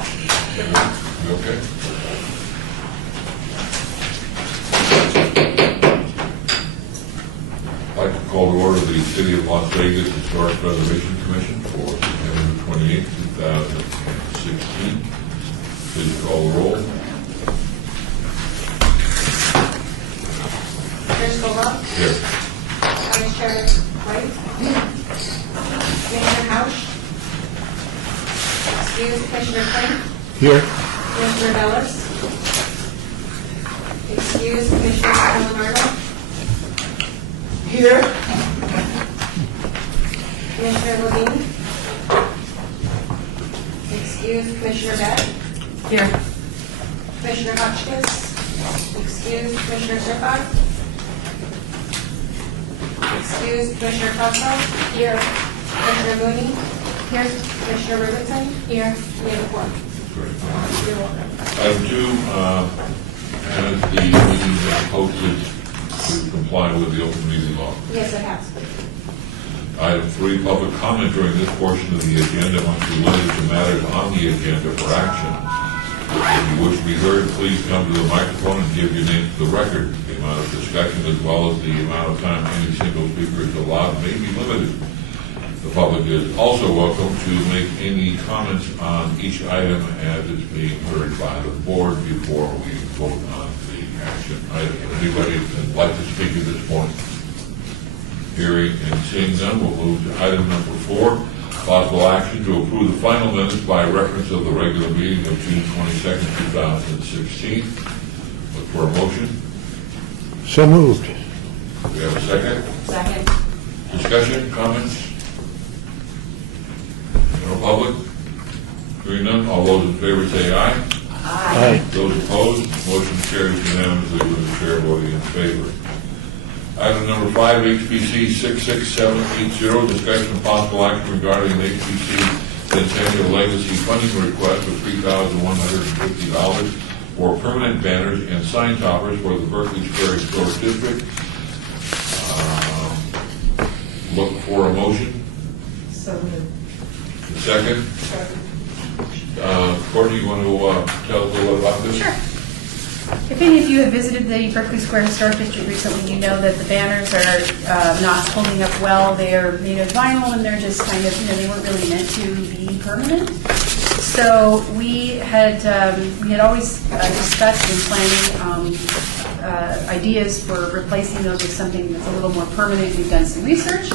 You okay? I'd like to call to order the City of Las Vegas Historic Preservation Commission for September 28, 2016. Please call the roll. Chair Scoville? Here. Vice Chair White? Commissioner Housh? Excuse Commissioner Quinn? Here. Commissioner Bellis? Excuse Commissioner Leonardo? Here. Commissioner Levine? Excuse Commissioner Beck? Here. Commissioner Hotchkiss? Excuse Commissioner Serpa? Excuse Commissioner Cosgrove? Here. Commissioner Mooney? Here. Commissioner Riverton? Here. We have a quorum. Great. You're welcome. Item 2, has the meeting been posted to comply with the open meeting law? Yes, it has. Item 3, public comment during this portion of the agenda must be limited to matters on the agenda for action. If you wish to be heard, please come to the microphone and give your name to the record. The amount of discussion as well as the amount of time any single speaker is allowed may be limited. The public is also welcome to make any comments on each item as it's being heard by the board before we vote on the action item. Anybody would like to speak at this point? Hearing and seeing none, we'll move to item number 4, possible action to approve the final minutes by reference of the regular meeting of June 22nd, 2016. Look for a motion. So moved. Do we have a second? Second. Discussion, comments? General public? Hearing none, all those in favor say aye. Aye. Those opposed, motion carries unanimously with the chair voting in favor. Item number 5, HPC 66780, discussion of possible action regarding an HPC Centennial Legacy funding request of $3,150 for permanent banners and sign toppers for the Berkeley Square Historic District. Look for a motion. So moved. Second. Courtney, you want to tell us a little about this? Sure. If any of you have visited the Berkeley Square Historic District recently, you know that the banners are not holding up well. They are made of vinyl and they're just kind of, they weren't really meant to be permanent. So we had always discussed in planning ideas for replacing those with something that's a little more permanent. We've done some research,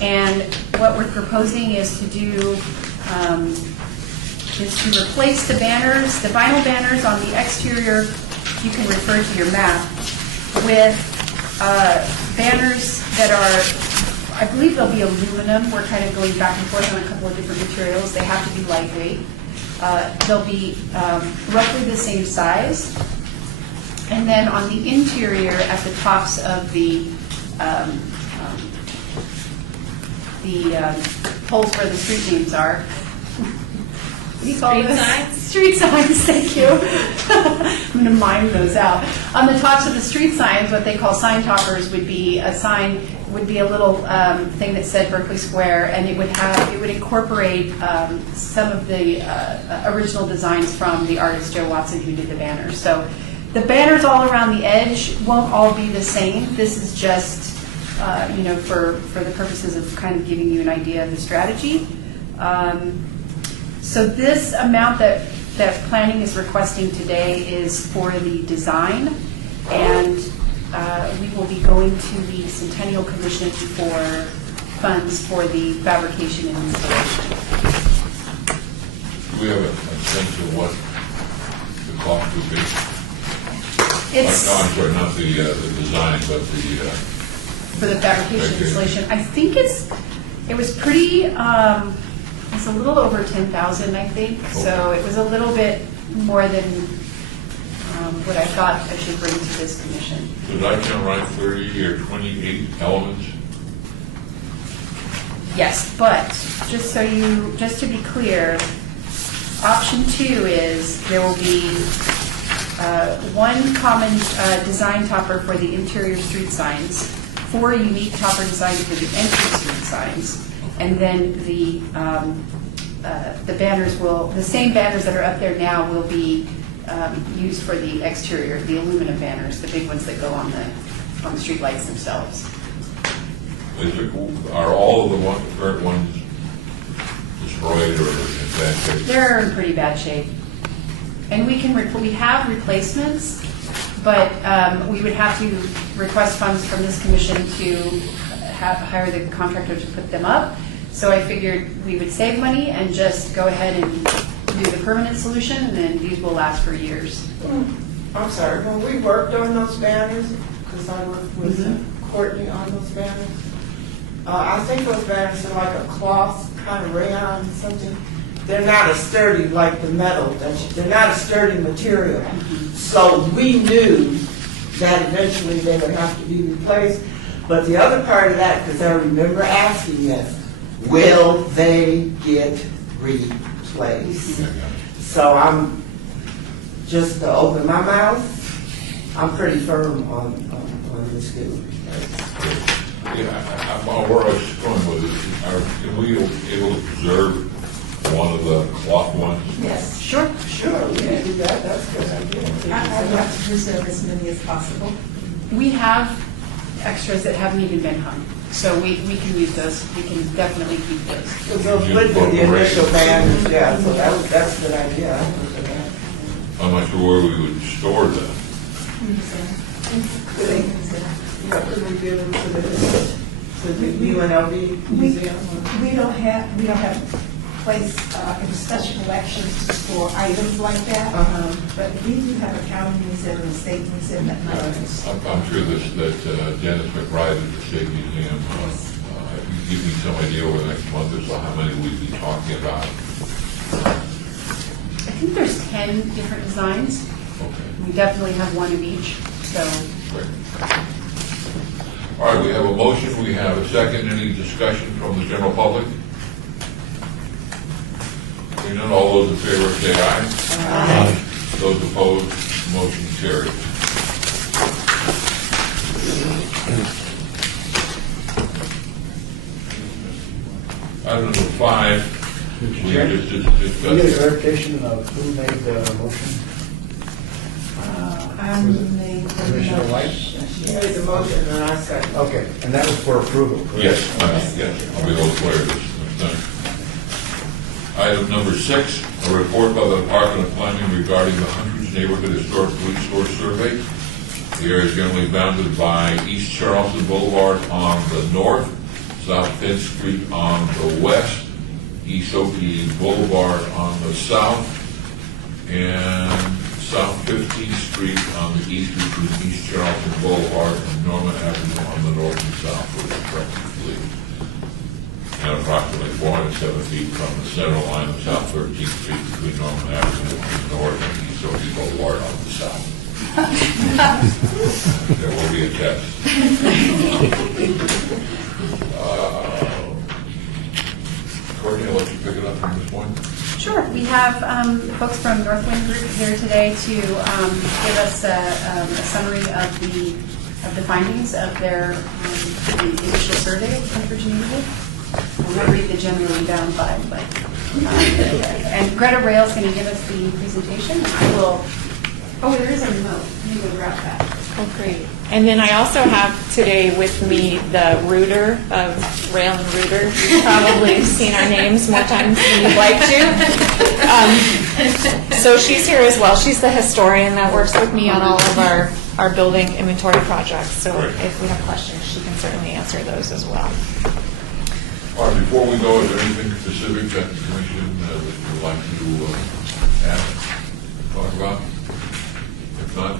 and what we're proposing is to do is to replace the banners, the vinyl banners on the exterior. You can refer to your map with banners that are, I believe they'll be aluminum. We're kind of going back and forth on a couple of different materials. They have to be lightweight. They'll be roughly the same size. And then on the interior, at the tops of the poles where the street names are, what do you call Street this? signs? Street signs, thank you. I'm going to mime those out. On the tops of the street signs, what they call sign toppers would be a sign, would be a little thing that said Berkeley Square, and it would incorporate some of the original designs from the artist Joe Watson who did the banners. So the banners all around the edge won't all be the same. This is just, for the purposes of kind of giving you an idea of the strategy. So this amount that planning is requesting today is for the design, and we will be going to the Centennial Commission for funds for the fabrication and installation. Do we have a sense of what the cost would be? I'm sorry, not the design, but the... For the fabrication and installation, I think it was pretty... it's a little over 10,000, I think. Okay. So it was a little bit more than what I thought I should bring to this commission. Did I count right 30 or 28 elements? Yes, but just to be clear, option 2 is there will be one common design topper for the interior street signs, 4 unique topper designs for the entry street signs, and then the the banners the same banners that are up there now will be used for the exterior, the aluminum banners, the big ones that go on the street lights themselves. Are all of the current ones destroyed or in bad shape? They're in pretty bad shape. And we have replacements, but we would have to request funds from this commission to hire the contractor to put them up. So I figured we would save money and just go ahead and do the permanent solution, and then these will last for years. I'm sorry, when we worked on those banners, because I worked with Courtney on those banners, I think those banners are like a cloth, kind of rayon, something. They're not as sturdy like the metal. They're not a sturdy material. So we knew that eventually they would have to be replaced. But the other part of that, because I remember asking this, will they get replaced? So I'm just to open my mouth, I'm pretty firm on this deal. Yeah, where I was going with it, can we able to preserve one of the cloth ones? Yes. Sure. Sure, we can do that. That's a good idea. I'd like to preserve as many as possible. We have extras that haven't even been hung, so we can use those. We can definitely keep those. Because those would be the initial banners, yeah, so that's a good idea. I'm not sure where we would store them. You have to reveal them to the UNLV museum. We don't have a place in special collections for items like that, but we do have a county museum and a state museum that might. I'm sure that Dennis McBride at the State Museum, if you give me some idea over the next month or so how many we'd be talking about. I think there's 10 different designs. Okay. We definitely have one of each, so. Great. All right, we have a motion, we have a second. Any discussion from the general public? Hearing none, all those in favor say aye. Aye. Those opposed, motion carries. Item number 5, we just Can you get a discussed. clarification of who made the motion? I made the Commissioner White? motion. She made the motion and I second. Okay, and that was for approval, correct? Yes, I'll be able to clear this. Item number 6, a report by the Department of Planning regarding the Huntridge Neighborhood Historic Resource Survey. The area is generally bounded by East Charleston Boulevard on the north, South 5th Street on the west, East Oakey Boulevard on the south, and South 15th Street on the east between East Charleston Boulevard and Norman Avenue on the north and south, respectively. And approximately 407 feet from the center line of South 13th Street between Norman Avenue on the north and East Oakey Boulevard on the south. There will be a test. Courtney, I'll let you pick it up from this point. Sure. We have folks from Northwind Group here today to give us a summary of the findings of their the initial survey of the Huntridge neighborhood. I won't read the generally down by, but and Greta Rail's going to give us the presentation. I will. Oh, there is a remote. Let me go grab that. Oh, great. And then I also have today with me the Rooter of Rail and Rooter. You've probably seen our names more times than you'd like to. So she's here as well. She's the historian that works with me on all of our building inventory projects. So if we have questions, she can certainly answer those as well. All right, before we go, is there anything specific that the commission would like to ask, talk about? If not,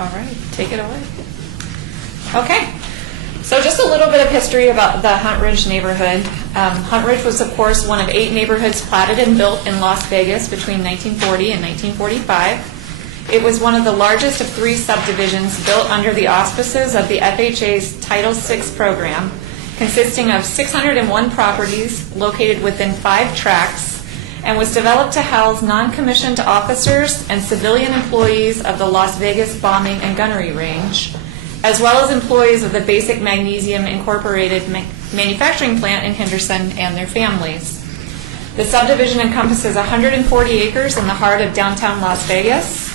All right, take it away. Okay, so just a little bit of history about the Huntridge neighborhood. Huntridge was, of course, one of 8 neighborhoods platted and built in Las Vegas between 1940 and 1945. It was one of the largest of 3 subdivisions built under the auspices of the FHA's Title VI program, consisting of 601 properties located within 5 tracts, and was developed to house non-commissioned officers and civilian employees of the Las Vegas Bombing and Gunnery Range, as well as employees of the Basic Magnesium Incorporated manufacturing plant in Henderson and their families. The subdivision encompasses 140 acres in the heart of downtown Las Vegas,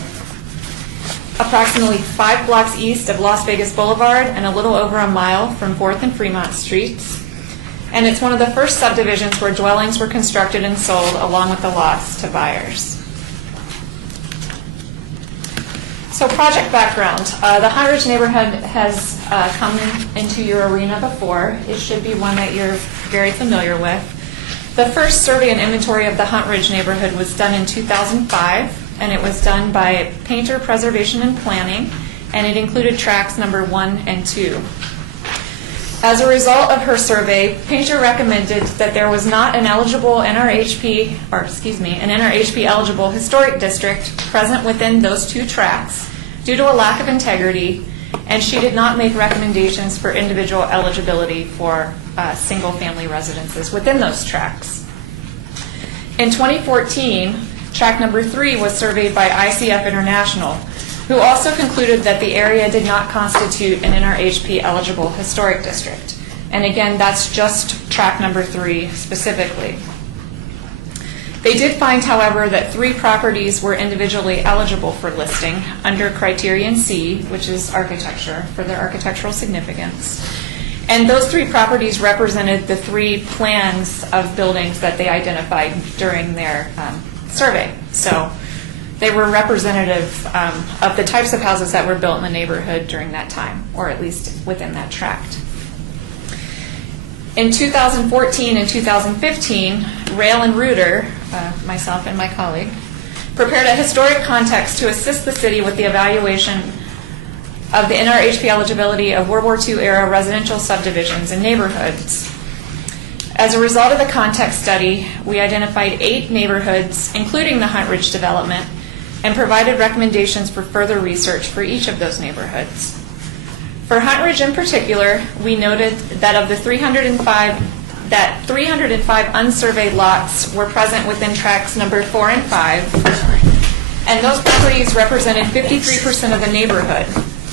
approximately 5 blocks east of Las Vegas Boulevard and a little over a mile from 4th and Fremont Streets. And it's one of the first subdivisions where dwellings were constructed and sold along with the lots to buyers. So project background. The Hunt Ridge neighborhood has come into your arena before. It should be one that you're very familiar with. The first survey and inventory of the Hunt Ridge neighborhood was done in 2005, and it was done by Painter Preservation and Planning, and it included tracts number 1 and 2. As a result of her survey, Painter recommended that there was not an eligible an NRHP eligible historic district present within those 2 tracts due to a lack of integrity, and she did not make recommendations for individual eligibility for single-family residences within those tracts. In 2014, tract number 3 was surveyed by ICF International, who also concluded that the area did not constitute an NRHP eligible historic district. And again, that's just tract number 3 specifically. They did find, however, that 3 properties were individually eligible for listing under criterion C, which is architecture, for their architectural significance. And those 3 properties represented the 3 plans of buildings that they identified during their survey. So they were representative of the types of houses that were built in the neighborhood during that time, or at least within that tract. In 2014 and 2015, Rail and Reuter, myself and my colleague, prepared a historic context to assist the city with the evaluation of the NRHP eligibility of World War II era residential subdivisions and neighborhoods. As a result of the context study, we identified 8 neighborhoods, including the Hunt Ridge development, and provided recommendations for further research for each of those neighborhoods. For Hunt Ridge in particular, we noted that of the 305 unsurveyed lots were present within tracts number 4 and 5, and those properties represented 53% of the neighborhood,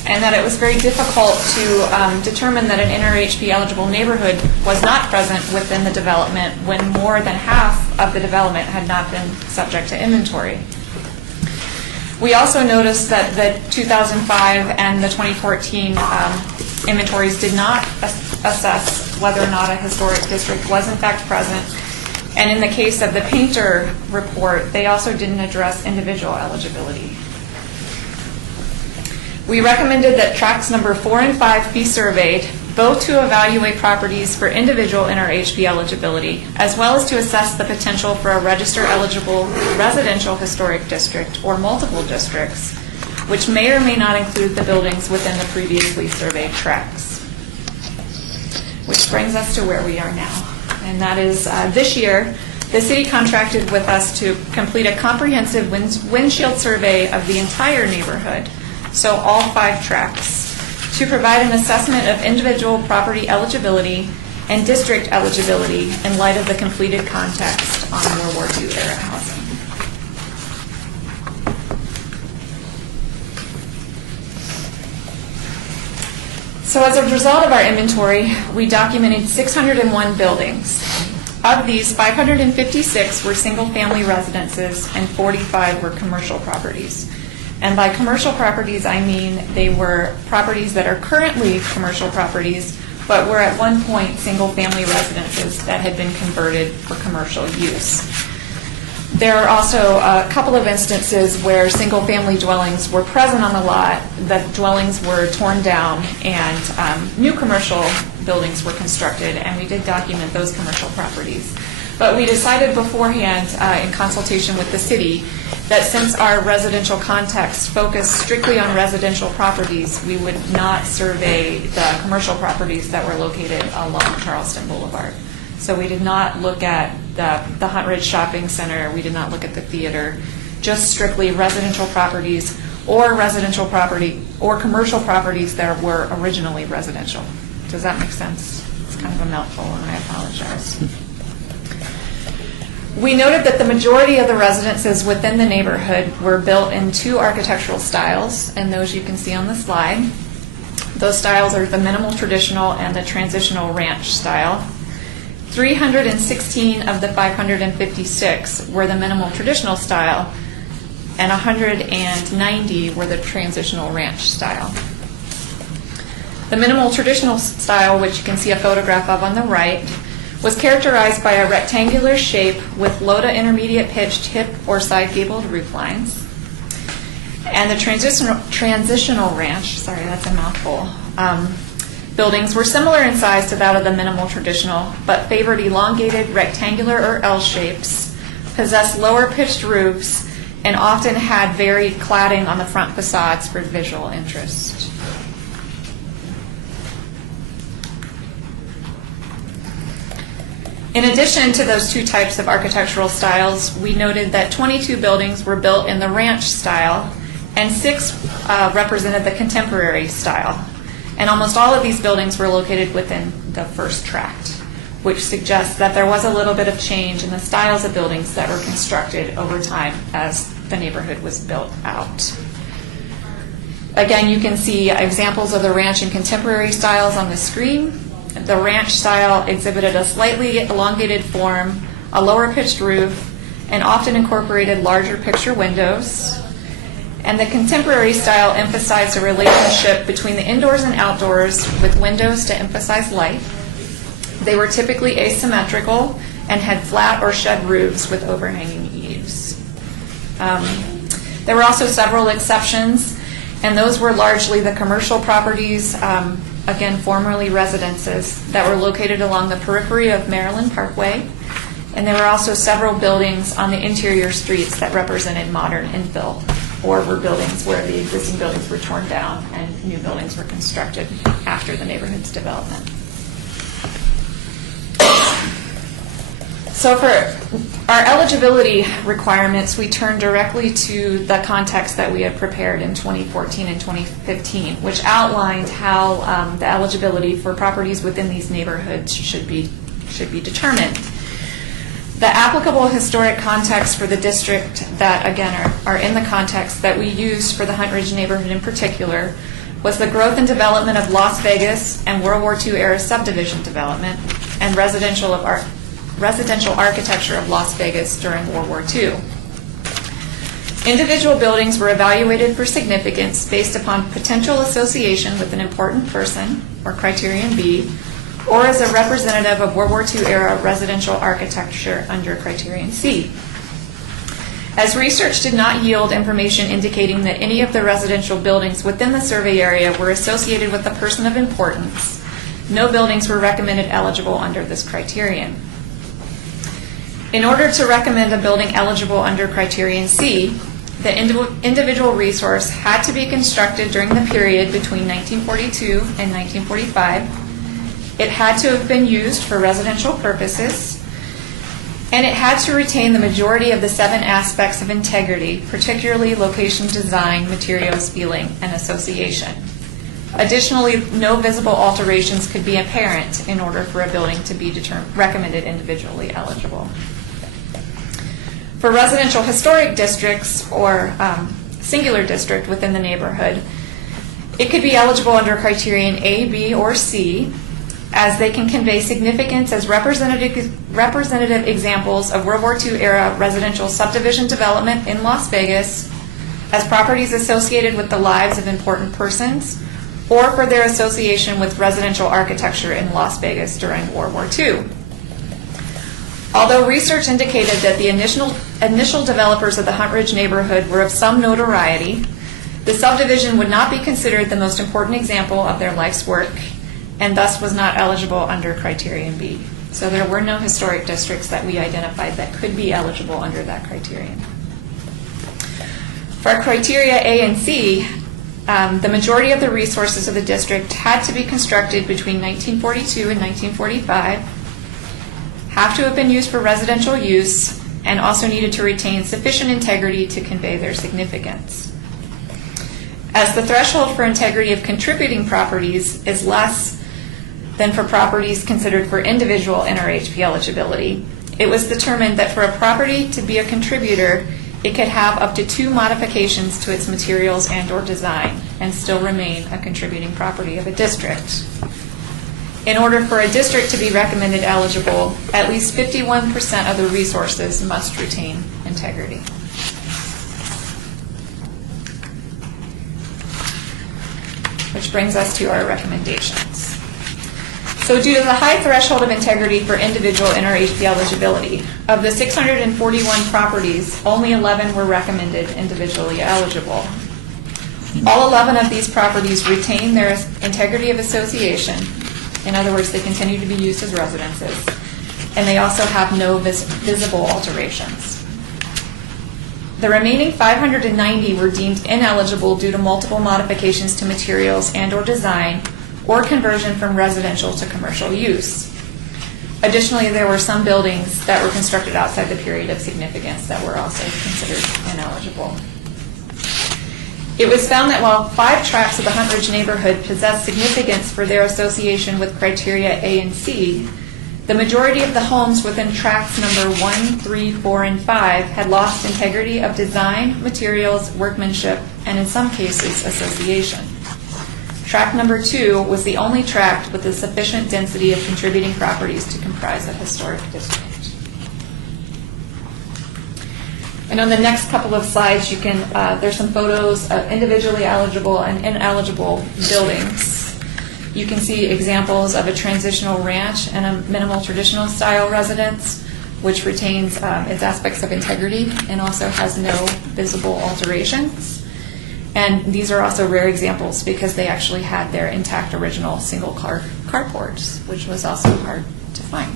and that it was very difficult to determine that an NRHP eligible neighborhood was not present within the development when more than half of the development had not been subject to inventory. We also noticed that the 2005 and the 2014 inventories did not assess whether or not a historic district was in fact present. And in the case of the Painter report, they also didn't address individual eligibility. We recommended that tracts number 4 and 5 be surveyed, both to evaluate properties for individual NRHP eligibility, as well as to assess the potential for a register-eligible residential historic district or multiple districts, which may or may not include the buildings within the previously surveyed tracts. Which brings us to where we are now. And that is this year, the city contracted with us to complete a comprehensive windshield survey of the entire neighborhood, so all 5 tracts, to provide an assessment of individual property eligibility and district eligibility in light of the completed context on World War II era housing. So as a result of our inventory, we documented 601 buildings. Of these, 556 were single-family residences and 45 were commercial properties. And by commercial properties, I mean they were properties that are currently commercial properties, but were at one point single-family residences that had been converted for commercial use. There are also a couple of instances where single-family dwellings were present on the lot, the dwellings were torn down, and new commercial buildings were constructed, and we did document those commercial properties. But we decided beforehand, in consultation with the city, that since our residential context focused strictly on residential properties, we would not survey the commercial properties that were located along Charleston Boulevard. So we did not look at the Hunt Ridge Shopping Center, we did not look at the theater, just strictly residential properties or residential property or commercial properties that were originally residential. Does that make sense? It's kind of a mouthful, and I apologize. We noted that the majority of the residences within the neighborhood were built in 2 architectural styles, and those you can see on the slide. Those styles are the minimal traditional and the transitional ranch style. 316 of the 556 were the minimal traditional style, and 190 were the transitional ranch style. The minimal traditional style, which you can see a photograph of on the right, was characterized by a rectangular shape with low to intermediate pitched hip or side gabled roof lines. And the transitional ranch, sorry, that's a mouthful, buildings were similar in size to that of the minimal traditional, but favored elongated rectangular or L shapes, possessed lower pitched roofs, and often had varied cladding on the front facades for visual interest. In addition to those two types of architectural styles, we noted that 22 buildings were built in the ranch style and 6 represented the contemporary style. And almost all of these buildings were located within the first tract, which suggests that there was a little bit of change in the styles of buildings that were constructed over time as the neighborhood was built out. Again, you can see examples of the ranch and contemporary styles on the screen. The ranch style exhibited a slightly elongated form, a lower pitched roof, and often incorporated larger picture windows. And the contemporary style emphasized a relationship between the indoors and outdoors with windows to emphasize light. They were typically asymmetrical and had flat or shed roofs with overhanging eaves. There were also several exceptions, and those were largely the commercial properties, again, formerly residences, that were located along the periphery of Maryland Parkway. And there were also several buildings on the interior streets that represented modern infill, or were buildings where the existing buildings were torn down and new buildings were constructed after the neighborhood's development. So for our eligibility requirements, we turn directly to the context that we had prepared in 2014 and 2015, which outlined how the eligibility for properties within these neighborhoods should be determined. The applicable historic context for the district that, again, are in the context that we used for the Hunt Ridge neighborhood in particular was the growth and development of Las Vegas and World War II era subdivision development and residential architecture of Las Vegas during World War II. Individual buildings were evaluated for significance based upon potential association with an important person, or criterion B, or as a representative of World War II era residential architecture under criterion C. As research did not yield information indicating that any of the residential buildings within the survey area were associated with a person of importance, no buildings were recommended eligible under this criterion. In order to recommend a building eligible under criterion C, the individual resource had to be constructed during the period between 1942 and 1945. It had to have been used for residential purposes, and it had to retain the majority of the 7 aspects of integrity, particularly location, design, materials, feeling, and association. Additionally, no visible alterations could be apparent in order for a building to be recommended individually eligible. For residential historic districts or singular district within the neighborhood, it could be eligible under criterion A, B, or C, as they can convey significance as representative examples of World War II era residential subdivision development in Las Vegas, as properties associated with the lives of important persons, or for their association with residential architecture in Las Vegas during World War II. Although research indicated that the initial developers of the Hunt Ridge neighborhood were of some notoriety, the subdivision would not be considered the most important example of their life's work, and thus was not eligible under criterion B. So there were no historic districts that we identified that could be eligible under that criterion. For criteria A and C, the majority of the resources of the district had to be constructed between 1942 and 1945, have to have been used for residential use, and also needed to retain sufficient integrity to convey their significance. As the threshold for integrity of contributing properties is less than for properties considered for individual NRHP eligibility, it was determined that for a property to be a contributor, it could have up to 2 modifications to its materials and/or design and still remain a contributing property of a district. In order for a district to be recommended eligible, at least 51% of the resources must retain integrity. Which brings us to our recommendations. So due to the high threshold of integrity for individual NRHP eligibility, of the 641 properties, only 11 were recommended individually eligible. All 11 of these properties retain their integrity of association. In other words, they continue to be used as residences, and they also have no visible alterations. The remaining 590 were deemed ineligible due to multiple modifications to materials and/or design, or conversion from residential to commercial use. Additionally, there were some buildings that were constructed outside the period of significance that were also considered ineligible. It was found that while 5 tracts of the Hunt Ridge neighborhood possessed significance for their association with criteria A and C, the majority of the homes within tracts number 1, 3, 4, and 5 had lost integrity of design, materials, workmanship, and in some cases, association. Tract number 2 was the only tract with a sufficient density of contributing properties to comprise a historic district. And on the next couple of slides, you can there's some photos of individually eligible and ineligible buildings. You can see examples of a transitional ranch and a minimal traditional style residence, which retains its aspects of integrity and also has no visible alterations. And these are also rare examples because they actually had their intact original single car carports, which was also hard to find.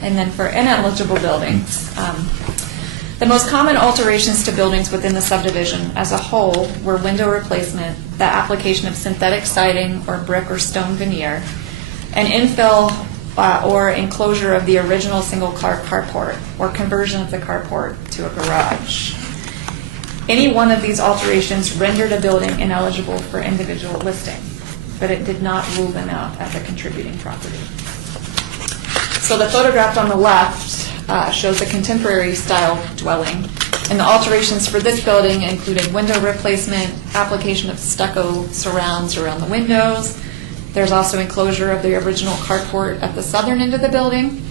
And then for ineligible buildings, the most common alterations to buildings within the subdivision as a whole were window replacement, the application of synthetic siding or brick or stone veneer, and infill or enclosure of the original single-car carport or conversion of the carport to a garage. Any one of these alterations rendered a building ineligible for individual listing, but it did not rule them out as a contributing property. So the photograph on the left shows a contemporary style dwelling, and the alterations for this building included window replacement, application of stucco surrounds around the windows. There's also enclosure of the original carport at the southern end of the building,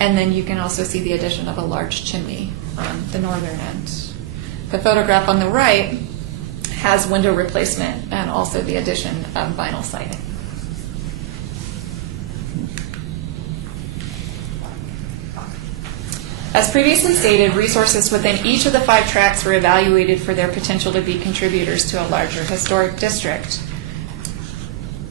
and then you can also see the addition of a large chimney on the northern end. The photograph on the right has window replacement and also the addition of vinyl siding. As previously stated, resources within each of the 5 tracts were evaluated for their potential to be contributors to a larger historic district.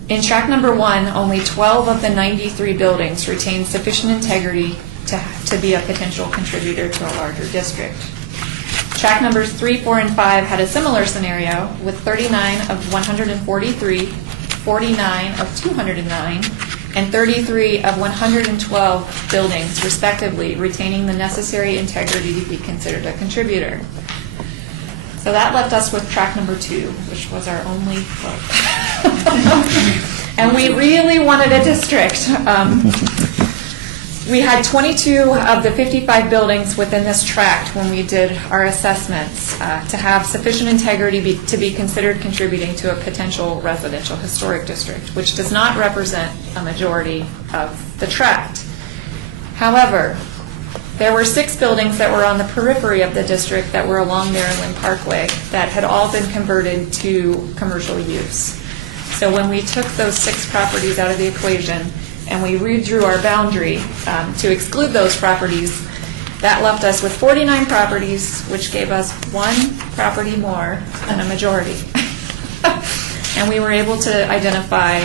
In tract number 1, only 12 of the 93 buildings retained sufficient integrity to be a potential contributor to a larger district. Tract numbers 3, 4, and 5 had a similar scenario with 39 of 143, 49 of 209, and 33 of 112 buildings, respectively, retaining the necessary integrity to be considered a contributor. So that left us with tract number 2, which was our only vote. And we really wanted a district. We had 22 of the 55 buildings within this tract when we did our assessments to have sufficient integrity to be considered contributing to a potential residential historic district, which does not represent a majority of the tract. However, there were 6 buildings that were on the periphery of the district that were along Maryland Parkway that had all been converted to commercial use. So when we took those 6 properties out of the equation and we redrew our boundary to exclude those properties, that left us with 49 properties, which gave us 1 property more than a majority. And we were able to identify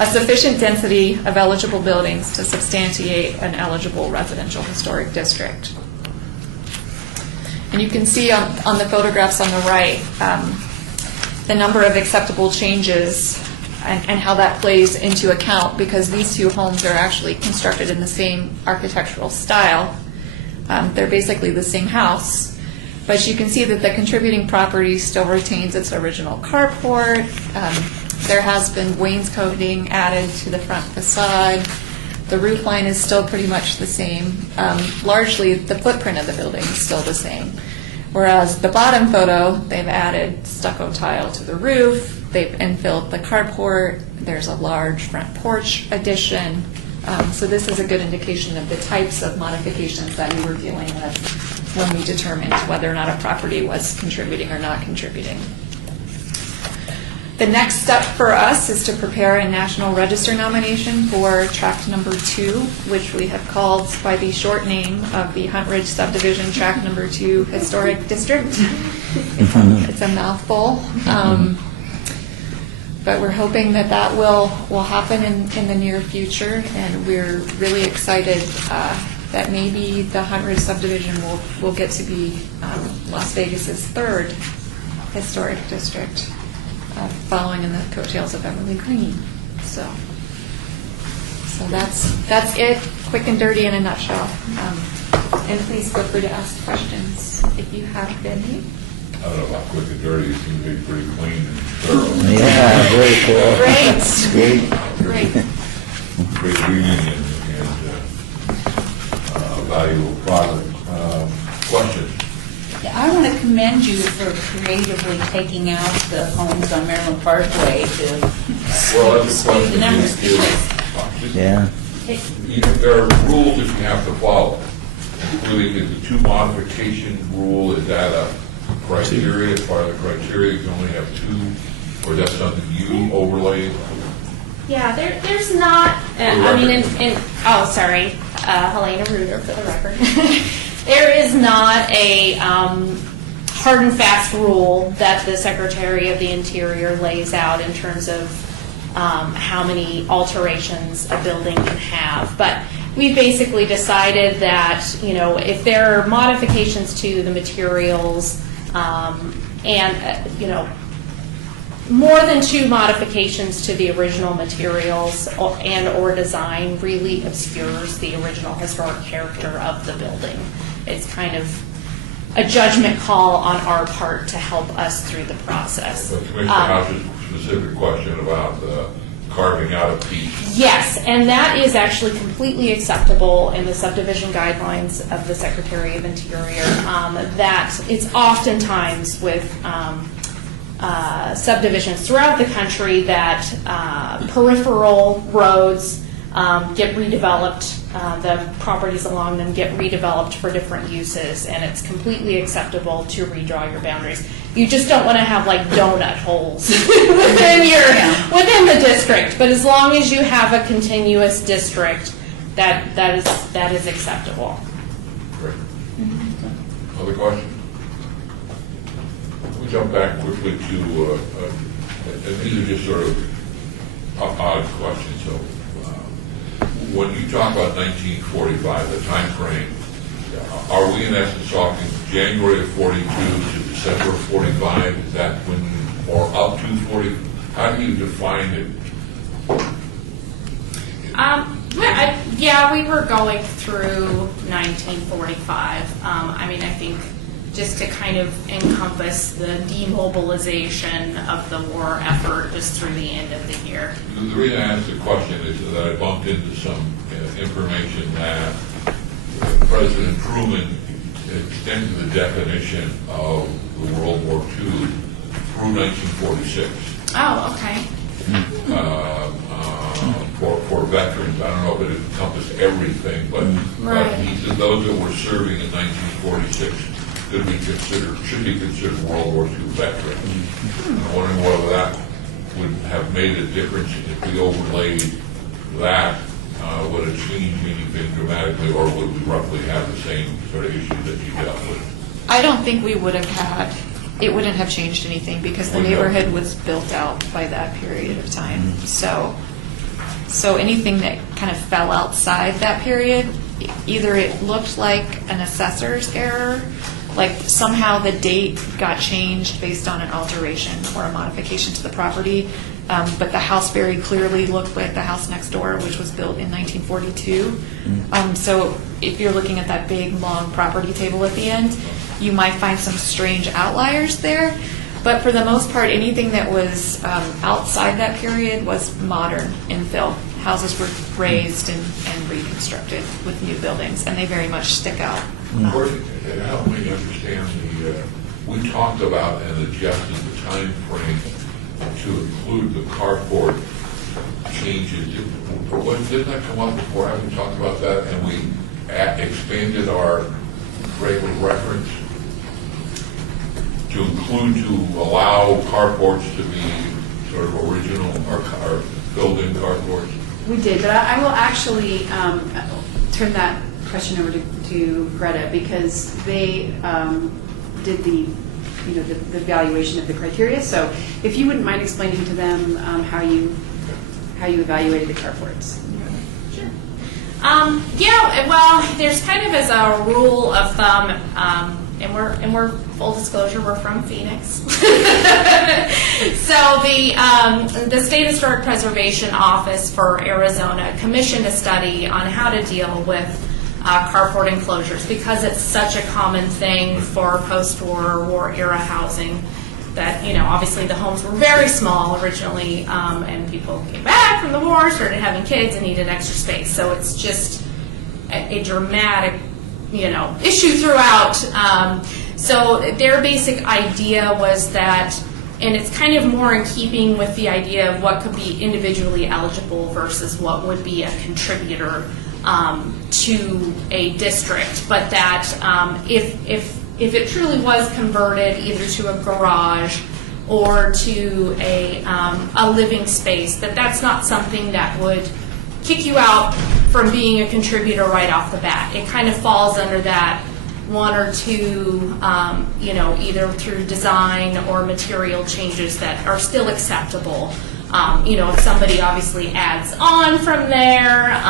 a sufficient density of eligible buildings to substantiate an eligible residential historic district. And you can see on the photographs on the right the number of acceptable changes and how that plays into account, because these 2 homes are actually constructed in the same architectural style. They're basically the same house, but you can see that the contributing property still retains its original carport. There has been wainscoting added to the front facade. The roof line is still pretty much the same. Largely, the footprint of the building is still the same. Whereas the bottom photo, they've added stucco tile to the roof, they've infilled the carport, there's a large front porch addition. So this is a good indication of the types of modifications that we were dealing with when we determined whether or not a property was contributing or not contributing. The next step for us is to prepare a National Register nomination for tract number 2, which we have called by the short name of the Hunt Ridge Subdivision Tract number 2 Historic District. It's a mouthful. But we're hoping that that will happen in the near future, and we're really excited that maybe the Hunt Ridge subdivision will get to be Las Vegas's 3rd historic district, following in the coattails of Everly Green. So that's it, quick and dirty in a nutshell. And please feel free to ask questions if you have any. I don't know about quick and dirty, it seems to be pretty clean and thorough. Yeah, very cool. Great. Great reading and valuable product. Questions? I want to commend you for creatively taking out the homes on Maryland Parkway to Well, that's a speed question. the numbers. Yeah. There are rules that you have to follow, including is the 2 modification rule, is that a criteria, part of the criteria, you can only have 2, or is that something you overlay? Yeah, there's not, I mean, sorry, Helena Reuter for the record. There is not a hard and fast rule that the Secretary of the Interior lays out in terms of how many alterations a building can have. But we basically decided that, you know, if there are modifications to the materials and, you know, more than 2 modifications to the original materials or design really obscures the original historic character of the building. It's kind of a judgment call on our part to help us through the process. But Commissioner House's specific question about carving out a piece. Yes, and that is actually completely acceptable in the subdivision guidelines of the Secretary of Interior. That it's oftentimes with subdivisions throughout the country that peripheral roads get redeveloped, the properties along them get redeveloped for different uses, and it's completely acceptable to redraw your boundaries. You just don't want to have like donut holes within the district, but as long as you have a continuous district, that is acceptable. Great. Other questions? We'll jump back quickly to, and these are just sort of odd questions. So, when you talk about 1945, the time frame, are we in essence talking January of 42 to December of 45? Is that when, or up to 40? How do you define it? Yeah, we were going through 1945. I mean, I think just to kind of encompass the demobilization of the war effort just through the end of the year. The reason I asked the question is that I bumped into some information that President Truman extended the definition of the World War II through 1946. Oh, okay. For veterans, I don't know if it encompassed everything, but he said those that were serving in 1946 should be considered World War II veterans. I'm wondering whether that would have made a difference if we overlaid that. Would it change anything dramatically, or would we roughly have the same sort of issues that you dealt with? I don't think we would have had, it wouldn't have changed anything because the neighborhood was built out by that period of time. So anything that kind of fell outside that period, either it looked like an assessor's error, like somehow the date got changed based on an alteration or a modification to the property, but the house very clearly looked like the house next door, which was built in 1942. So if you're looking at that big, long property table at the end, you might find some strange outliers there. But for the most part, anything that was outside that period was modern infill. houses were raised and reconstructed with new buildings, and they very much stick out. Cory, help me understand we talked about and adjusted the time frame to include the carport changes. Didn't that come up before? Haven't we talked about that? And we expanded our frame of reference to include, to allow carports to be sort of original or built-in carports? We did, but I will actually turn that question over to Greta, because they did the evaluation of the criteria. So if you wouldn't mind explaining to them how you evaluated the carports. Sure. Yeah, well, there's kind of as a rule of thumb, and we're full disclosure, we're from Phoenix. So the State Historic Preservation Office for Arizona commissioned a study on how to deal with carport enclosures, because it's such a common thing for post-war, war-era housing. That, obviously the homes were very small originally, and people came back from the war, started having kids, and needed extra space. So it's just a dramatic, issue throughout. So their basic idea was that, and it's kind of more in keeping with the idea of what could be individually eligible versus what would be a contributor to a district, but that if it truly was converted either to a garage or to a living space, that's not something that would kick you out from being a contributor right off the bat. It kind of falls under that one or two, either through design or material changes that are still acceptable. If somebody obviously adds on from there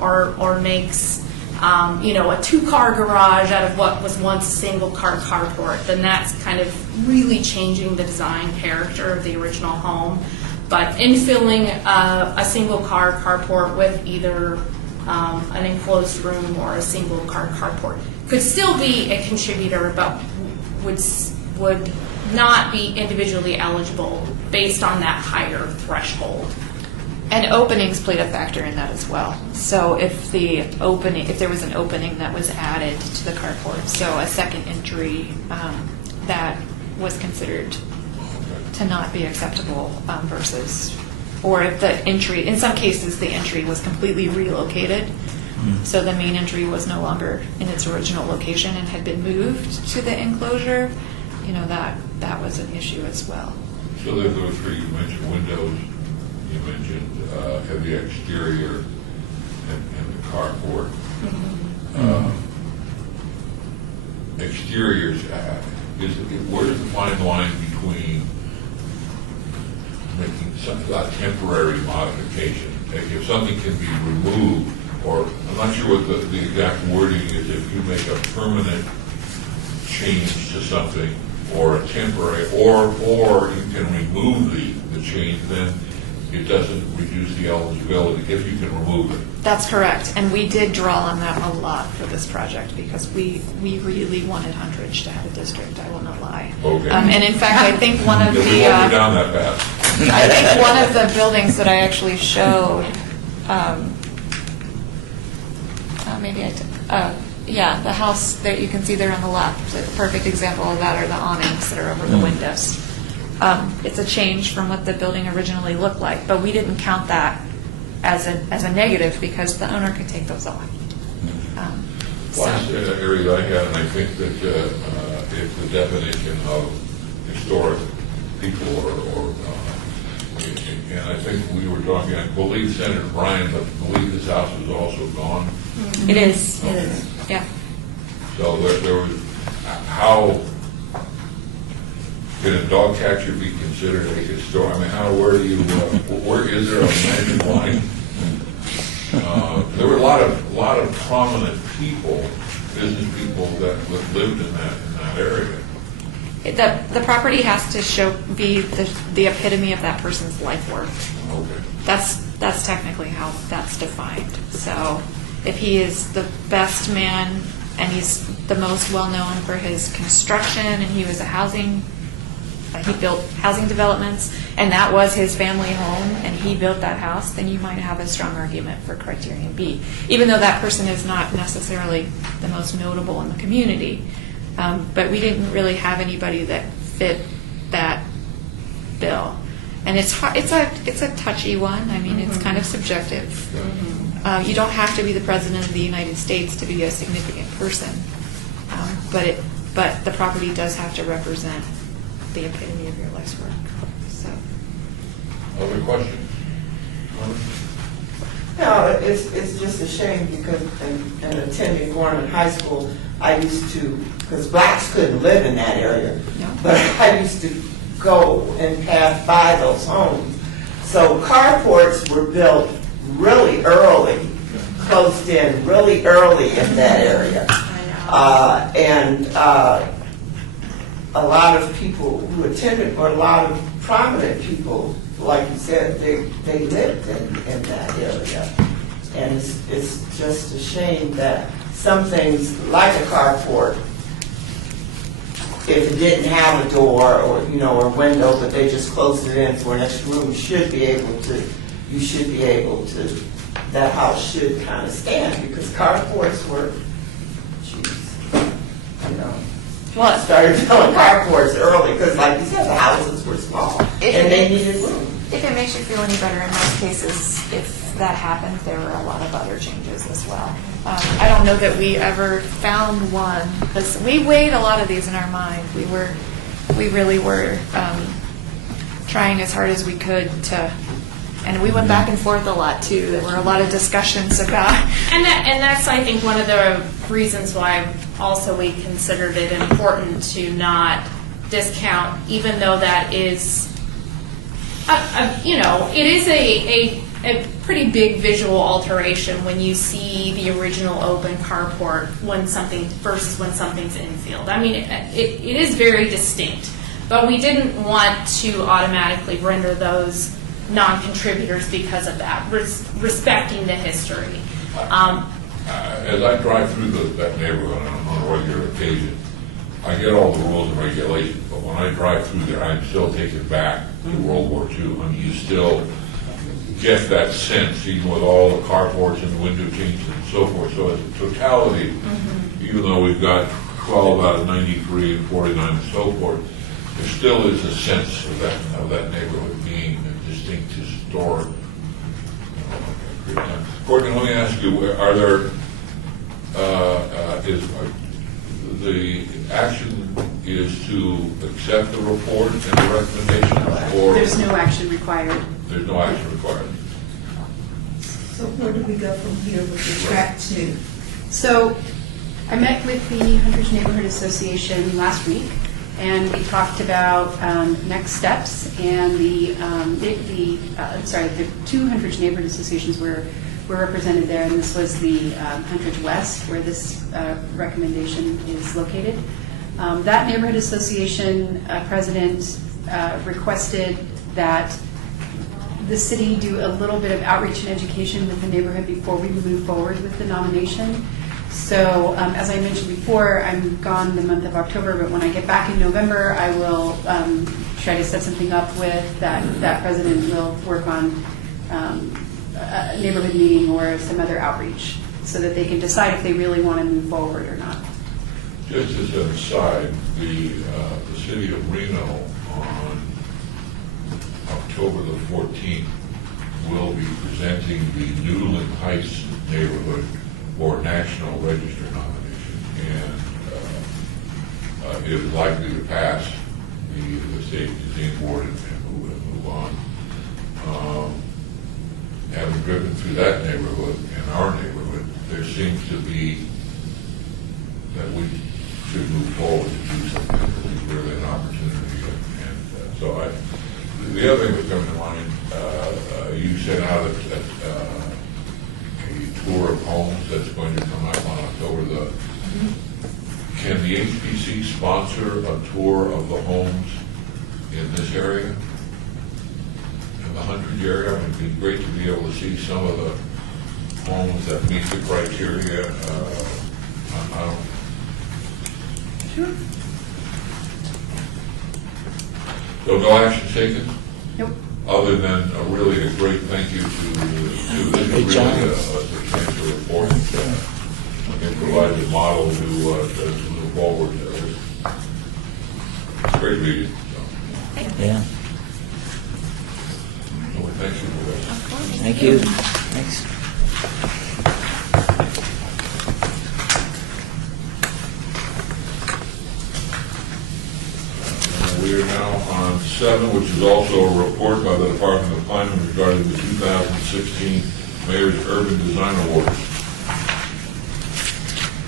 or makes a two-car garage out of what was once a single-car carport, then that's kind of really changing the design character of the original home. But infilling a single-car carport with either an enclosed room or a single-car carport could still be a contributor, but would not be individually eligible based on that higher threshold. And openings played a factor in that as well. So if there was an opening that was added to the carport, so a second entry, that was considered to not be acceptable versus, or if the entry, in some cases, the entry was completely relocated. So the main entry was no longer in its original location and had been moved to the enclosure, that was an issue as well. So there's those three. You mentioned windows, you mentioned heavy exterior, and the carport. Exteriors, where is the fine line between making a temporary modification? If something can be removed, or I'm not sure what the exact wording is, if you make a permanent change to something, or a temporary, or you can remove the change, then it doesn't reduce the eligibility if you can remove it. That's correct, and we did draw on that a lot for this project because we really wanted Huntridge to have a district. I will not lie. Okay. And in fact, I think one of We won't be down that fast. I think one of the buildings that I actually showed, maybe I did. The house that you can see there on the left, a perfect example of that are the awnings that are over the windows. It's a change from what the building originally looked like, but we didn't count that as a negative because the owner could take those off. Last area I had, and I think that it's the definition of historic people, and I think we were talking, I believe Senator Bryan, but I believe this house is also gone. It is. Okay. It is. Yeah. So there was, how can a dog catcher be considered a historic? I mean, where is there a magic line? There were a lot of prominent people, business people that lived in that area. The property has to be the epitome of that person's life work. Okay. That's technically how that's defined. So if he is the best man and he's the most well known for his construction and he was a housing he built housing developments, and that was his family home, and he built that house, then you might have a strong argument for criterion B, even though that person is not necessarily the most notable in the community. But we didn't really have anybody that fit that bill. And it's hard, it's a touchy one. I mean, it's kind of subjective. You don't have to be the president of the United States to be a significant person, but the property does have to represent the epitome of your life's work. So, Other questions? No, it's just a shame because in attending Gorman High School, I used to, because blacks couldn't live in that area, No. but I used to go and pass by those homes. So carports were built really early, closed in really early in that area. And a lot of people who attended, or a lot of prominent people, like you said, they lived in that area. And it's just a shame that some things, like a carport, if it didn't have a door or, or window, but they just closed it in for an extra room, you should be able to, that house should kind of stand, because carports were, well, started selling carports early, because like you said, the houses were small, and they needed room. if it makes you feel any better, in most cases, if that happened, there were a lot of other changes as well. I don't know that we ever found one, because we weighed a lot of these in our mind. We really were trying as hard as we could to, and we went back and forth a lot too. There were a lot of discussions about. And that's, I think, one of the reasons why also we considered it important to not discount, even though that is, it is a pretty big visual alteration when you see the original open carport versus when something's infield. I mean, it is very distinct, but we didn't want to automatically render those non-contributors because of that, respecting the history. As I drive through that neighborhood on a regular occasion, I get all the rules and regulations, but when I drive through there, I'm still taken back to World War II. I mean, you still get that sense, even with all the carports and the window changes and so forth. So as a totality, even though we've got 12 out of 93 and 49 and so forth, there still is a sense of that neighborhood being a distinct historic. Courtney, let me ask you: are there the action is to accept the report and the recommendation, or There's no action required. there's no action required? So where do we go from here with the track 2? So I met with the Hunters Neighborhood Association last week, and we talked about next steps, and the two Hunters Neighborhood Associations were represented there, and this was the Hunters West, where this recommendation is located. That neighborhood association president requested that the city do a little bit of outreach and education with the neighborhood before we move forward with the nomination. So as I mentioned before, I'm gone the month of October, but when I get back in November, I will try to set something up with that president. Will work on a neighborhood meeting or some other outreach so that they can decide if they really want to move forward or not. Just as an aside, the city of Reno on October the 14th will be presenting the Newland Heights neighborhood for National Register nomination, and it is likely to pass the state museum board and move on. Having driven through that neighborhood and our neighborhood, there seems to be that we should move forward to do something. There's really an opportunity, and so the other thing that's coming to mind, you sent out a tour of homes that's going to come out on October the. Can the HPC sponsor a tour of the homes in this area, in the Huntridge area? It'd be great to be able to see some of the homes that meet the criteria. Sure. So no action taken? Nope. Other than really a great thank you to this is really a substantial report. It provides a model to move forward. It's great reading. So, Yeah. thank you for that. Thank you. Thanks. We are now on 7, which is also a report by the Department of Planning regarding the 2016 Mayor's Urban Design Awards.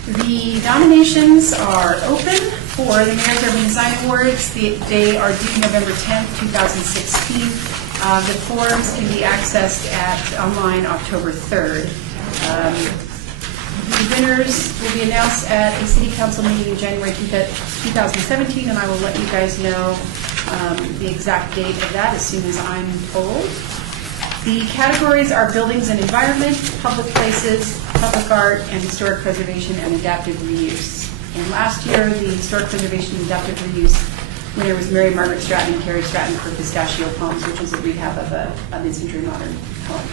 The nominations are open for the Mayor's Urban Design Awards. They are due November 10th, 2016. The forms can be accessed online October 3rd. The winners will be announced at a city council meeting in January 2017, and I will let you guys know the exact date of that as soon as I'm told. The categories are buildings and environment, public places, public art, and historic preservation and adaptive reuse. And last year, the historic preservation and adaptive reuse winner was Mary Margaret Stratton and Carrie Stratton for Pistachio Palms, which is a rehab of a mid-century modern home.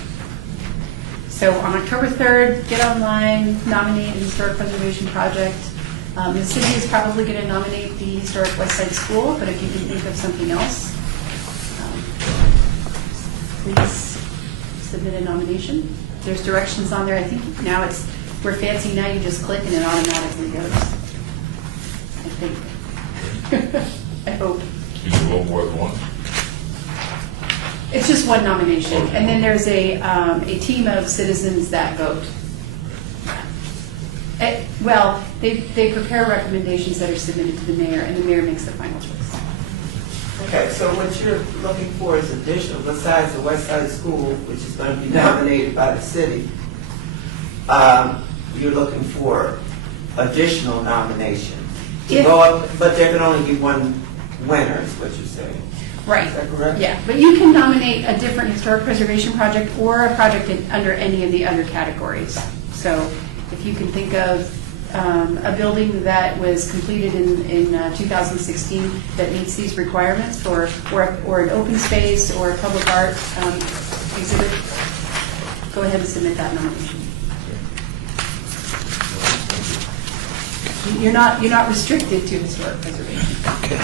So on October 3rd, get online, nominate a historic preservation project. The city is probably going to nominate the historic West Side School, but if you can think of something else, please submit a nomination. There's directions on there. I think now we're fancy now, you just click and it automatically goes. I think. I hope. You can vote more than once. It's just one nomination, Okay. and then there's a team of citizens that vote. Well, they prepare recommendations that are submitted to the mayor, and the mayor makes the final choice. Okay, so what you're looking for is additional, besides the West Side School, which is going to be nominated by the city, you're looking for additional nomination to If- go up, but there can only be one winner, is what you're saying. Right. Is that correct? Yeah, but you can nominate a different historic preservation project or a project under any of the other categories. So if you can think of a building that was completed in 2016 that meets these requirements, or an open space or a public art exhibit, go ahead and submit that nomination. You're not restricted to historic preservation. Okay.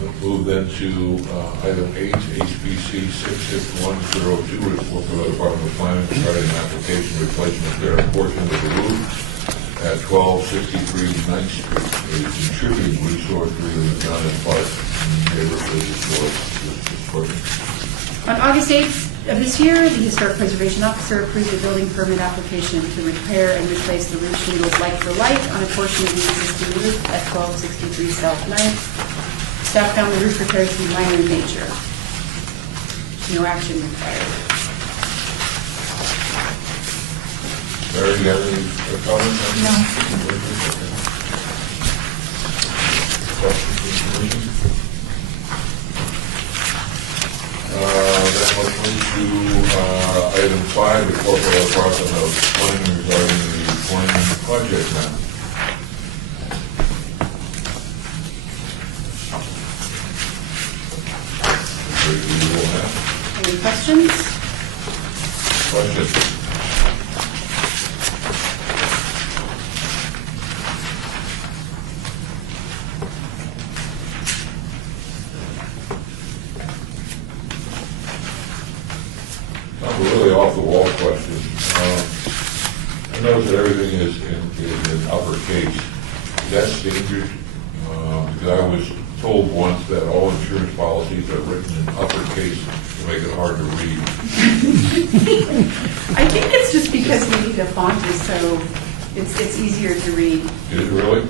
We'll move then to item 8, HPC 66102, report from the Department of Planning regarding an application replacement of a portion of the roof at 1263 9th Street, a contributing resource to the John S. Park neighborhood historic. On August 8th of this year, the Historic Preservation Officer approved a building permit application to repair and replace the roof shingles like for like on a portion of the existing roof at 1263 South 9th. Staff found the roof repairs to be minor in nature. No action required. Mary, you have any comments? No. Questions from the commission? Then let's move to item 5, the corporate department of planning regarding the planning project map. Any questions? Questions? Not really off-the-wall question. I notice that everything is in uppercase. That's dangerous, because I was told once that all insurance policies are written in uppercase to make it hard to read. I think it's just because maybe the font is so, it's easier to read. Is it really?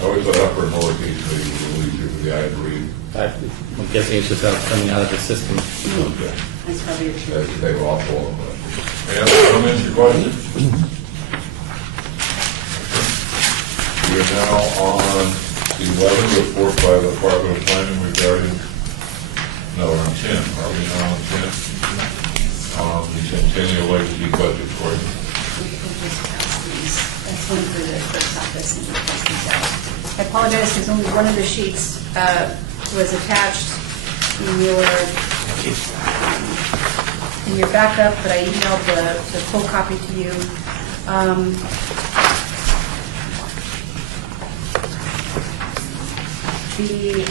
I always thought upper and lowercase maybe was a little easier for the eye to read. I'm guessing it's just coming out of the system. Okay. That's probably a true. They were awful. Any other comments or questions? We are now on 11, report by the Department of Planning regarding, no, we're on 10. Are we now on 10? The Centennial Legacy Budget, Court. That's one for the clerk's office. And we'll pass these out. I apologize, there's only one of the sheets was attached in your backup, but I emailed the full copy to you. The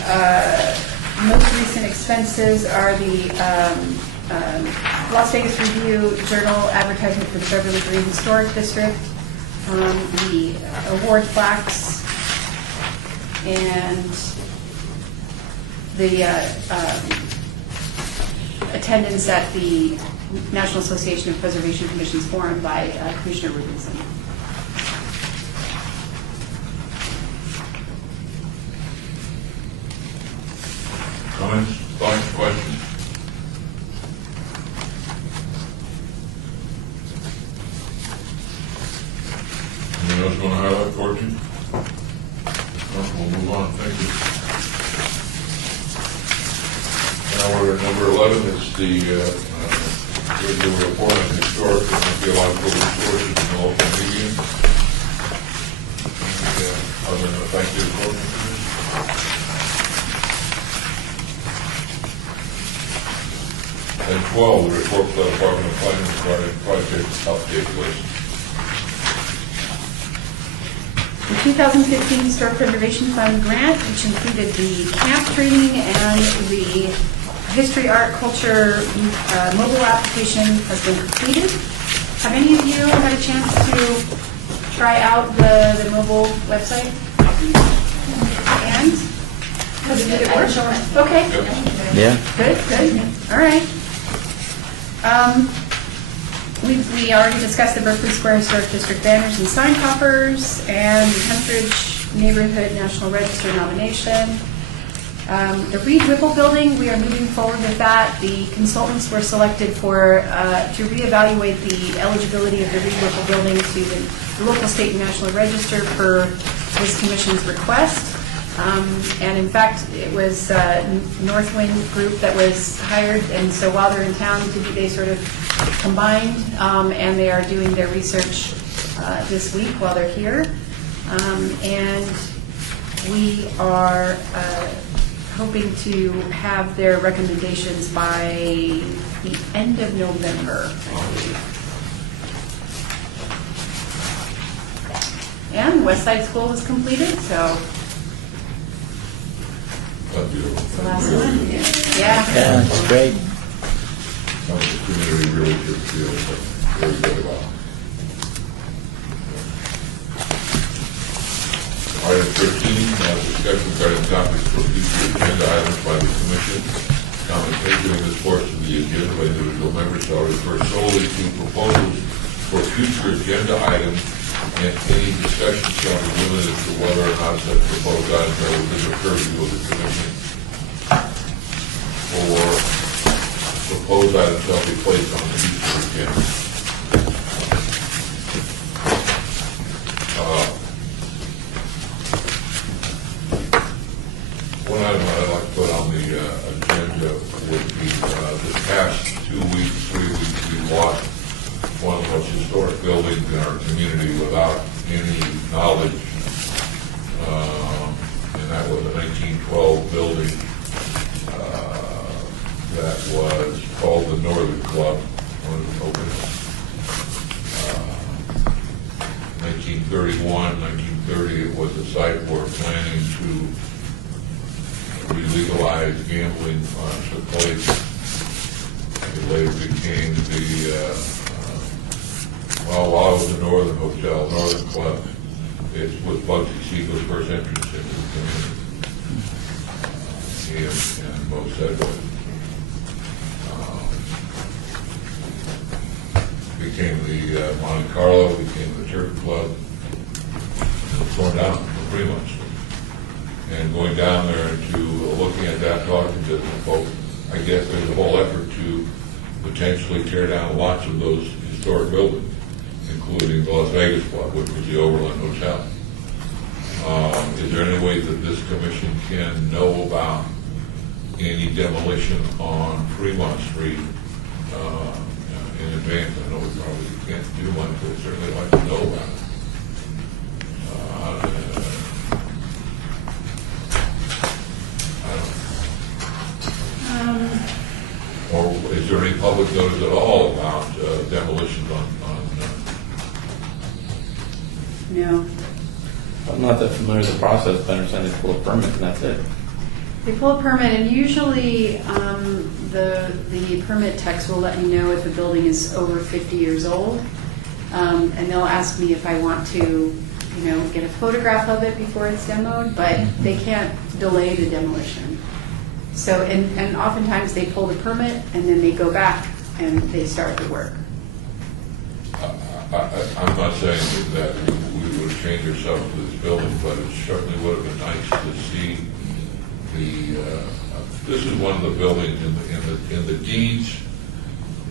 most recent expenses are the Las Vegas Review-Journal advertisement for the Beverly Green Historic District, the award plaques, and the attendance at the National Association of Preservation Commissions Forum by Commissioner Rubinson. Comments, thoughts, questions? Anyone else want to highlight 14? No, we'll move on. Thank you. Now we're at number 11. It's the regular report on historic and archaeological resources in the local media. Other than the thank you report. And 12, the report for the Department of Planning regarding project update list. The 2015 Historic Preservation Fund grant, which included the camp training and the history, art, culture mobile application, has been completed. Have any of you had a chance to try out the mobile website? And? Did it work? Okay. Yeah. Good. All right. We already discussed the Berkeley Square Historic District banners and sign toppers and the Huntridge Neighborhood National Register nomination. The Reed Whipple Building, we are moving forward with that. The consultants were selected for to reevaluate the eligibility of the Reed Whipple Building to the local, state, and national register per this commission's request. And in fact, it was Northwind Group that was hired, and so while they're in town, they sort of combined, and they are doing their research this week while they're here. And we are hoping to have their recommendations by the end of November, I believe. And West Side School was completed, so That's beautiful. it's the last one. Yeah. Yeah, it's great. Some of the community really should feel very good about it. Item 13, discussion regarding topics for future agenda items by the commission. Comment made during this portion of the agenda by individual members shall refer solely to proposals for future agenda items, and any discussion shall be limited to whether or not such proposed items are within the purview of the commission, or proposed items shall be placed on the future agenda. One item I'd like to put on the agenda would be the past 2 weeks, 3 weeks, we lost one of the most historic buildings in our community without any knowledge, and that was a 1912 building that was called the Northern Club when it was opened. 1931, 1930, it was a site where planning to re-legalize gambling took place. It later became the while it was the Northern Hotel, Northern Club, it was Bugsy Siegel's first entrance into the community. He and Mo Sedgwick became the Monte Carlo, became the Turk Club. It was torn down for 3 months. And going down there and to looking at that, talking to the folks, I guess there's a whole effort to potentially tear down lots of those historic buildings, including the Las Vegas Club, which was the Overland Hotel. Is there any way that this commission can know about any demolition on Fremont Street in advance? I know we probably can't do one, but we'd certainly like to know about it. No. I'm not that familiar with the process, but I understand they pull a permit and that's it. They pull a permit, and usually the permit text will let me know if a building is over 50 years old, and they'll ask me if I want to, get a photograph of it before it's demoed, but they can't delay the demolition. So, and oftentimes they pull the permit, and then they go back and they start the work. I'm not saying that we would change ourselves to this building, but it certainly would have been nice to see this is one of the buildings in the deeds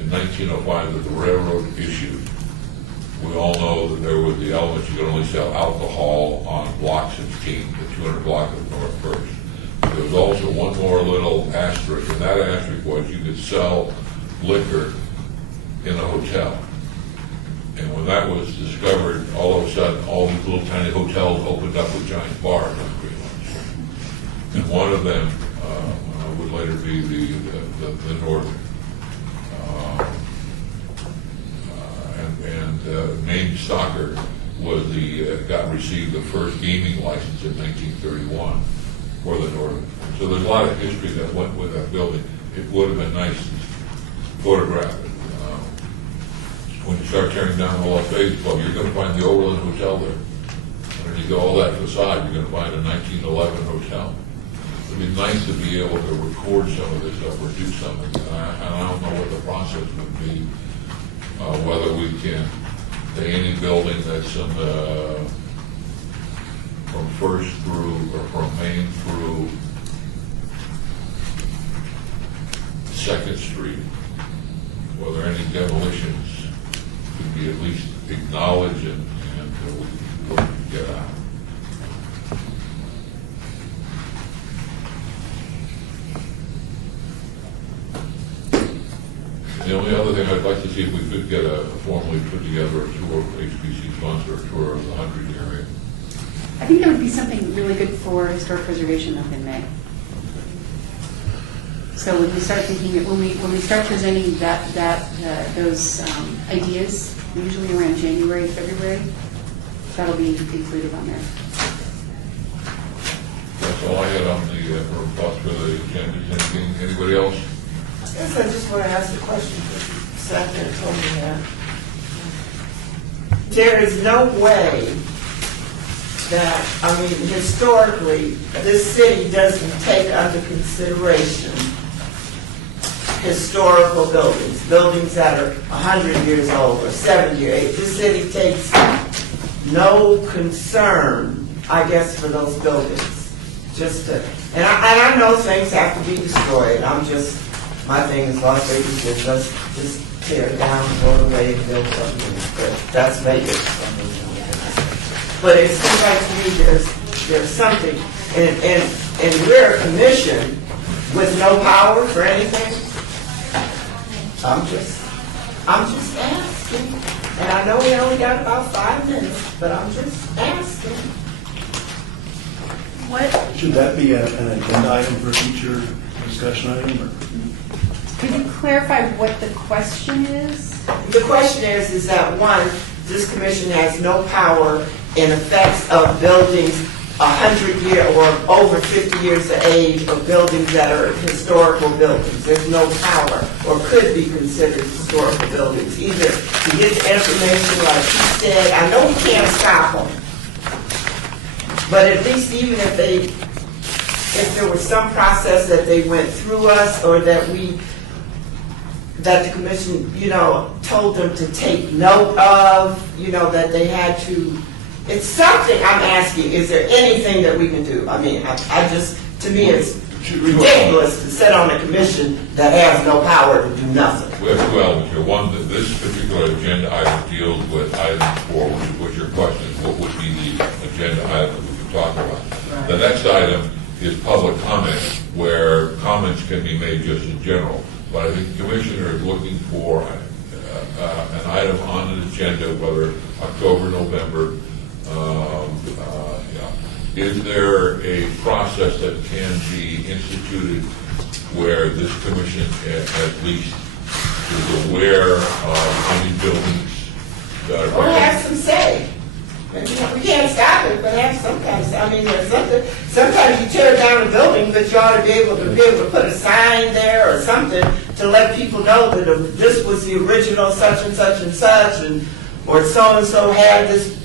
in 1905 that the railroad issued. We all know that there was the element you could only sell alcohol on Block 16, the 200 block of North First. There was also one more little asterisk, and that asterisk was you could sell liquor in a hotel. And when that was discovered, all of a sudden, all these little tiny hotels opened up with giant bars on Greenland. And one of them would later be the Northern. Maine Soccer was received the first gaming license in 1931 for the Northern. So there's a lot of history that went with that building. It would have been nice to photograph it. When you start tearing down the Las Vegas Club, you're going to find the Overland Hotel there. And if you go all that facade, you're going to find a 1911 hotel. It'd be nice to be able to record some of this stuff or do something. And I don't know what the process would be, whether we can take any building that's in from First through, or from Main through Second Street, whether any demolitions could be at least acknowledged and we can get out. The only other thing I'd like to see if we could get formally put together a tour, HPC sponsor a tour of the 100 area. I think that would be something really good for historic preservation up in May. So when we start thinking, when we start presenting those ideas, usually around January, February, that'll be included on there. That's all I had on the thoughts for the agenda. Anything? Anybody else? Yes, I just want to ask a question because you sat there and told me that. There is no way that, historically, this city doesn't take under consideration historical buildings that are 100 years old or 70 years old. This city takes no concern, I guess, for those buildings. And I know things have to be destroyed. My thing is Las Vegas is just tear it down, throw it away, and build something. But that's Vegas. But it seems like to me there's something, and we're a commission with no power for anything. I'm just asking. And I know we only got about 5 minutes, but I'm just asking. What? Should that be an agenda item for a future discussion item? Or? Could you clarify what the question is? The question is that one, this commission has no power in effects of buildings 100 years or over 50 years of age of buildings that are historical buildings. There's no power or could be considered historical buildings. Either to get the information like he said, I know we can't stop them, but at least even if there was some process that they went through us or that the commission, told them to take note of, that they had to. It's something I'm asking. Is there anything that we can do? To me, it's ridiculous to sit on a commission that has no power to do nothing. We have 2 elements here. One, that this particular agenda item deals with item 4, which is what your question is. What would be the agenda item that we can talk about? Right. The next item is public comment, where comments can be made just in general. But I think the commissioner is looking for an item on an agenda, whether October, November. Is there a process that can be instituted where this commission at least is aware of any buildings that are... Or have some say. Maybe we I mean, there's something, sometimes you tear down a building, but you ought to be able to put a sign there or something to let people know that this was the original such and such and such, and, or so-and-so had this,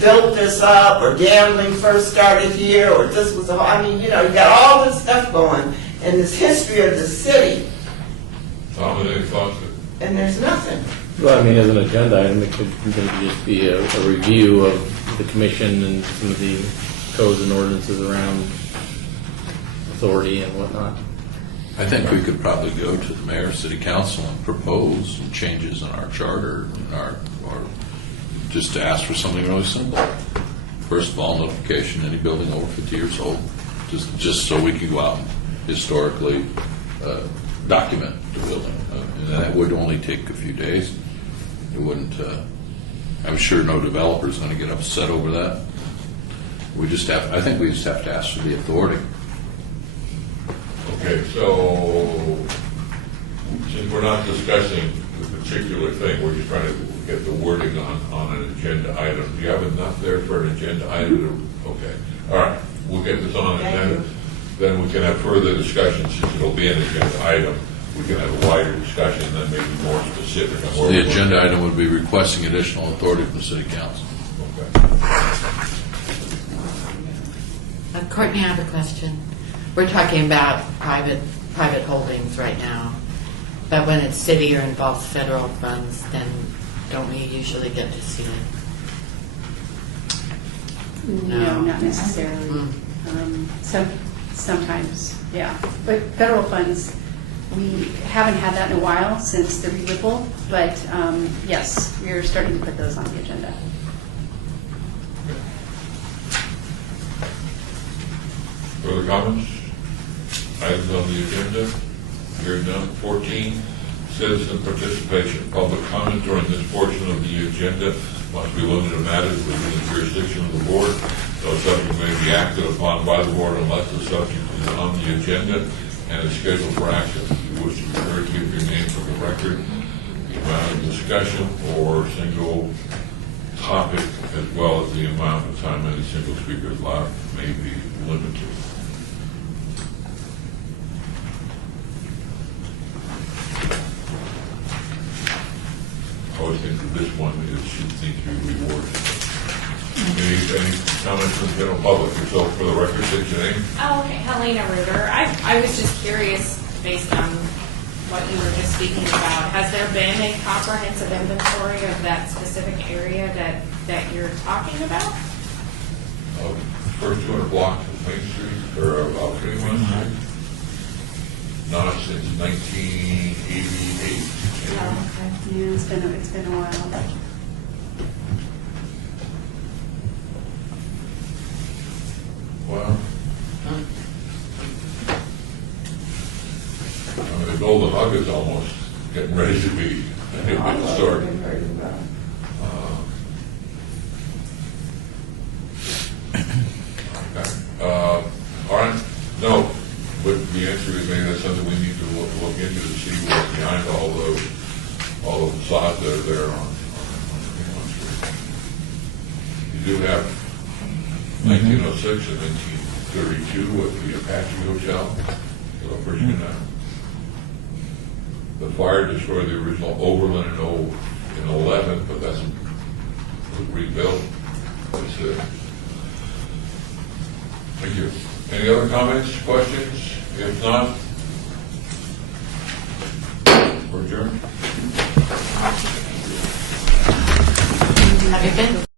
built this up, or gambling first started here, or this was, I mean, you know, you got all this stuff going, and this history of the city, Tom, any thoughts? and there's nothing. Well, I mean, as an agenda item, it could maybe just be a review of the commission and some of the codes and ordinances around authority and whatnot. I think we could probably go to the mayor, city council, and propose some changes in our charter, or just to ask for something really simple. First of all, notification, any building over 50 years old, just so we can go out and historically document the building. And that would only take a few days. It wouldn't, I'm sure no developer's going to get upset over that. I think we just have to ask for the authority. Okay, so since we're not discussing the particular thing, we're just trying to get the wording on an agenda item. Do you have enough there for an agenda item? Okay, all right, we'll get this on, and then we can have further discussion since it'll be an agenda item. We can have a wider discussion and then maybe more specific on where The agenda item would be requesting additional authority from the city council. Okay. Courtney, I have a question. We're talking about private holdings right now, but when it's city or involves federal funds, then don't we usually get to see it? No, not necessarily. Sometimes, yeah. But federal funds, we haven't had that in a while since the re-Whipple, but yes, we're starting to put those on the agenda. Further comments? Items on the agenda? Hearing none. 14, citizen participation. Public comment during this portion of the agenda must be limited to matters within the jurisdiction of the board. No subject may be acted upon by the board unless the subject is on the agenda and is scheduled for action. If you wish to be heard, give your name for the record. The amount of discussion or single topic, as well as the amount of time any single speaker is allowed, may be limited. I always think that this one should think to be rewarded. Any comments from the general public? If so, for the record, state your name. Oh, okay, Helena Reuter. I was just curious, based on what you were just speaking about, has there been a comprehensive inventory of that specific area that you're talking about? First 200 blocks of Main Street, or about 21 Street? Not since 1988. Oh, okay. Yeah, it's been a while. Well, I mean, the Golden Hug is almost getting ready to be started. All right, no, but the answer is maybe that's something we need to look into to see what's behind all of the facades that are there on Fremont Street. You do have 1906 and 1932 with the Apache Hotel. So first you know, the fire destroyed the original Oberlin in 11, but that's was rebuilt. Thank you. Any other comments, questions? If not, we're adjourned. Have you been?